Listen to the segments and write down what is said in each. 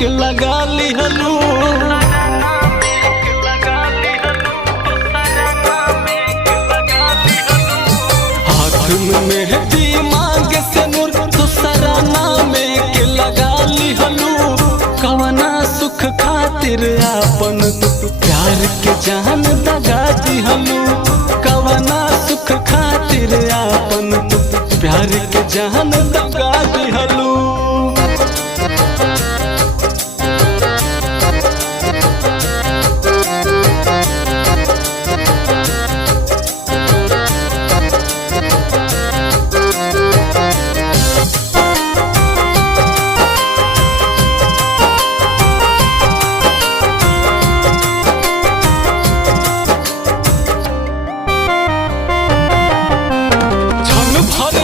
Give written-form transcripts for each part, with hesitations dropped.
के लगा लिहलू। हाथ में मेहंदी मांगे से नूर दूसरा नाम के लगा लिहलू। कवना सुख खातिर आपन प्यार के जान दगा दिहलू। कवना सुख खातिर आपन प्यार के जान दगा दिहलू।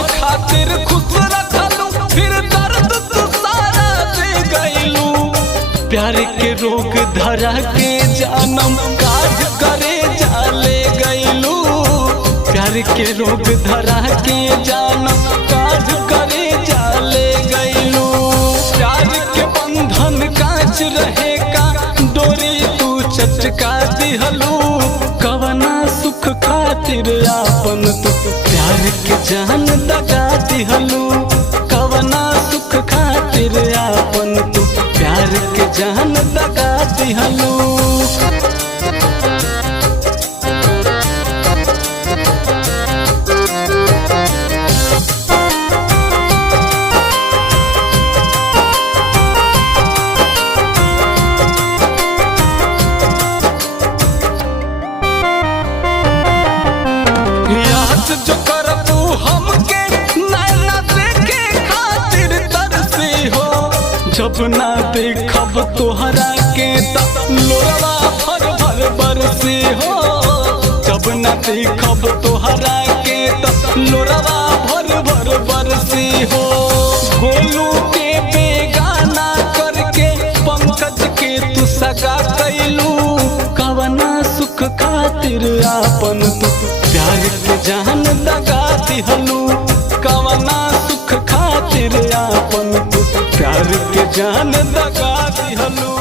खातिर खुश रखलू फिर दर्द तू सारा दे गईलू। प्यार के रोग धरा के जानम काज करे जाले गईलू। प्यार के रोग धरा के जानम काज करे जाले गईलू। प्यार के बंधन कांच रहे का डोरी तू चटका दिहलू। कवना सुख खातिर आपन तू प्यार के जान दगा दिहलू। कवना सुख खातिर आपन तू प्यार के जान दगा दिहलू। याद जो करबू हमके नैना देखे खातिर तरसी हो। जब ना देखब तोहरा के तब लोरवा भर भर बरसी हो। जब ना देखब तोहरा के तब लोरवा भर भर बरसी हो। गोलू के बेगाना करके पंकज के तू सगा कैलू। कवना सुख खातिर आपन तू प्यार के जान दगा दिहलू। कवना सुख खातिर आपन तू प्यार के जान दगा दिहलू।